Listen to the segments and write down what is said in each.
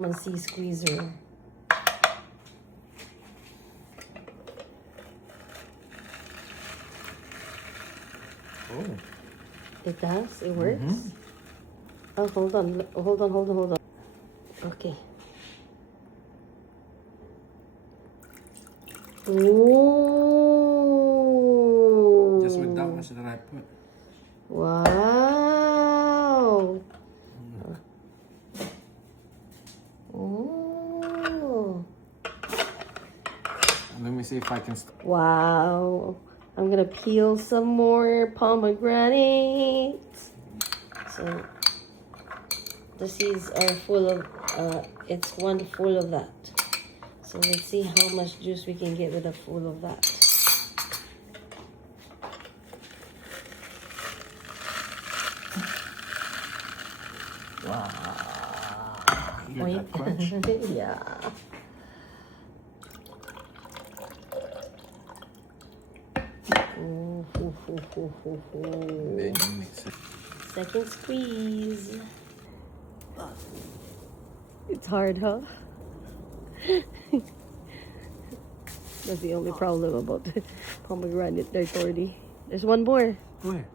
C squeezer. Oh. It does? It works? Oh, hold on. Okay. Ooh. Just with that much that I put. Wow. Ooh. Let me see if I can. Wow. I'm gonna peel some more pomegranates. So the seeds are full of, it's one full of that. So let's see how much juice we can get with a full of that. Wow. You get that crunch? Yeah. Then you mix it. Second squeeze. It's hard, huh? That's the only problem about the pomegranate authority. There's one more. Where?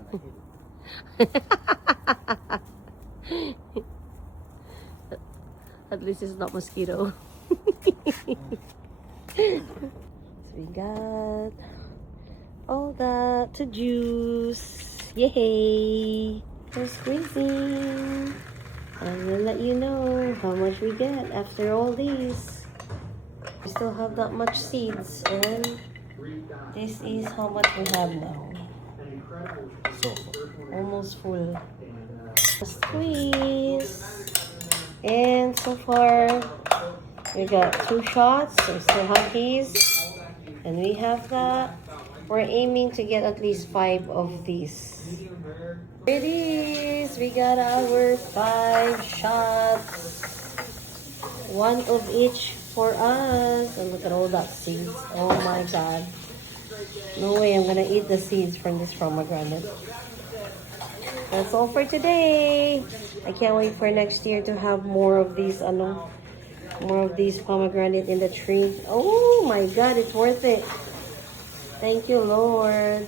At least it's not mosquito. So we got all that to juice. Yay! We're squeezing. And we'll let you know how much we get after all these. We still have that much seeds, and this is how much we have now. So, Almost full. Squeeze. And so far, we got 2 shots. We still have these. And we have that. We're aiming to get at least 5 of these. Here it is. We got our 5 shots. 1 of each for us. And look at all that seeds. Oh my god. No way I'm gonna eat the seeds from this pomegranate. That's all for today. I can't wait for next year to have more of these pomegranate in the tree. Oh my god, it's worth it. Thank you, Lord.